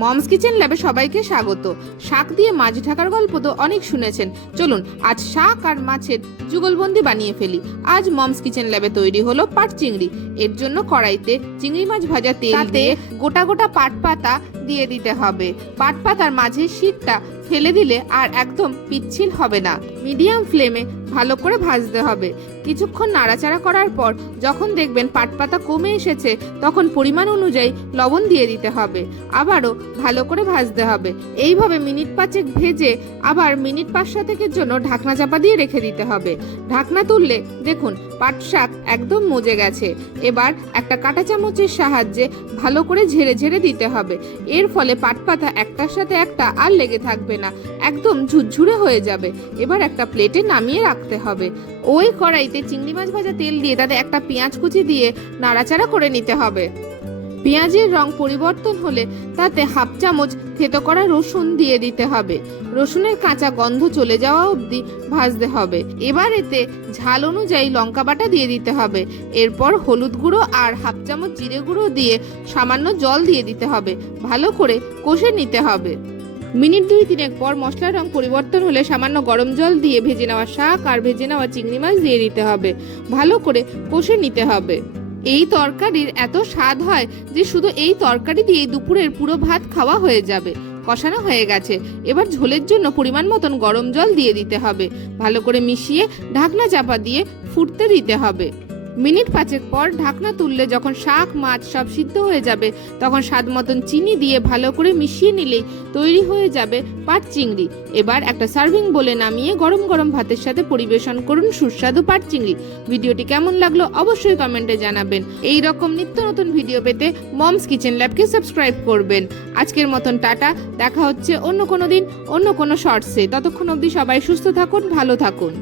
Moms kitchen ল্যাবে সবাইকে স্বাগত। শাক দিয়ে মাছ ঢাকার গল্প তো অনেক শুনেছেন, চলুন আজ শাক আর মাছের যুগলবন্দি বানিয়ে ফেলি। আজ মমস কিচেন ল্যাবে তৈরি হলো পাট চিংড়ি। এর জন্য কড়াইতে চিংড়ি মাছ ভাজা তেল দিয়ে গোটা গোটা পাট পাতা দিয়ে দিতে হবে। পাট পাতার মাঝে শীতটা ফেলে দিলে আর একদম পিচ্ছিল হবে না। মিডিয়াম ফ্লেমে ভালো করে ভাজতে হবে। কিছুক্ষণ নাড়াচাড়া করার পর যখন দেখবেন পাট পাতা কমে এসেছে, তখন পরিমাণ অনুযায়ী লবণ দিয়ে দিতে হবে। আবারও ভালো করে ভাজতে হবে। এইভাবে মিনিট 5 ভেজে আবার মিনিট 5-7 জন্য ঢাকনা চাপা দিয়ে রেখে দিতে হবে। ঢাকনা তুললে দেখুন পাট শাক একদম মজে গেছে। এবার একটা কাঁটা চামচের সাহায্যে ভালো করে ঝেড়ে ঝেড়ে দিতে হবে। এর ফলে পাট পাতা একটার সাথে একটা আর লেগে থাকবে না, একদম ঝুরঝুরে হয়ে যাবে। এবার একটা প্লেটে নামিয়ে রাখতে হবে। ওই কড়াইতে চিংড়ি মাছ ভাজা তেল দিয়ে তাতে একটা পেঁয়াজ কুচি দিয়ে নাড়াচাড়া করে নিতে হবে। পেঁয়াজের রং পরিবর্তন হলে তাতে হাফ চামচ থেতো করা রসুন দিয়ে দিতে হবে। রসুনের কাঁচা গন্ধ চলে যাওয়া অবধি ভাজতে হবে। এবার এতে ঝাল অনুযায়ী লঙ্কা বাটা দিয়ে দিতে হবে। এরপর হলুদ গুঁড়ো আর হাফ চামচ জিরে গুঁড়ো দিয়ে সামান্য জল দিয়ে দিতে হবে। ভালো করে কষে নিতে হবে। মিনিট 2-3 পর মশলার রং পরিবর্তন হলে সামান্য গরম জল দিয়ে ভেজে নেওয়া শাক আর ভেজে নেওয়া চিংড়ি মাছ দিয়ে দিতে হবে। ভালো করে কষে নিতে হবে। এই তরকারির এত স্বাদ হয় যে শুধু এই তরকারি দিয়ে দুপুরের পুরো ভাত খাওয়া হয়ে যাবে। কষানো হয়ে গেছে, এবার ঝোলের জন্য পরিমাণ মতন গরম জল দিয়ে দিতে হবে। ভালো করে মিশিয়ে ঢাকনা চাপা দিয়ে ফুটতে দিতে হবে। মিনিট 5 পর ঢাকনা তুললে যখন শাক মাছ সব সিদ্ধ হয়ে যাবে, তখন স্বাদ মতন চিনি দিয়ে ভালো করে মিশিয়ে নিলেই তৈরি হয়ে যাবে পাট চিংড়ি। এবার একটা সার্ভিং বলে নামিয়ে গরম গরম ভাতের সাথে পরিবেশন করুন সুস্বাদু পাট চিংড়ি। ভিডিওটি কেমন লাগলো অবশ্যই কমেন্টে জানাবেন। এই রকম নিত্য নতুন ভিডিও পেতে মমস কিচেন ল্যাবকে সাবস্ক্রাইব করবেন। আজকের মতন টাটা, দেখা হচ্ছে অন্য কোনো দিন অন্য কোনো শর্টসে। ততক্ষণ অবধি সবাই সুস্থ থাকুন, ভালো থাকুন।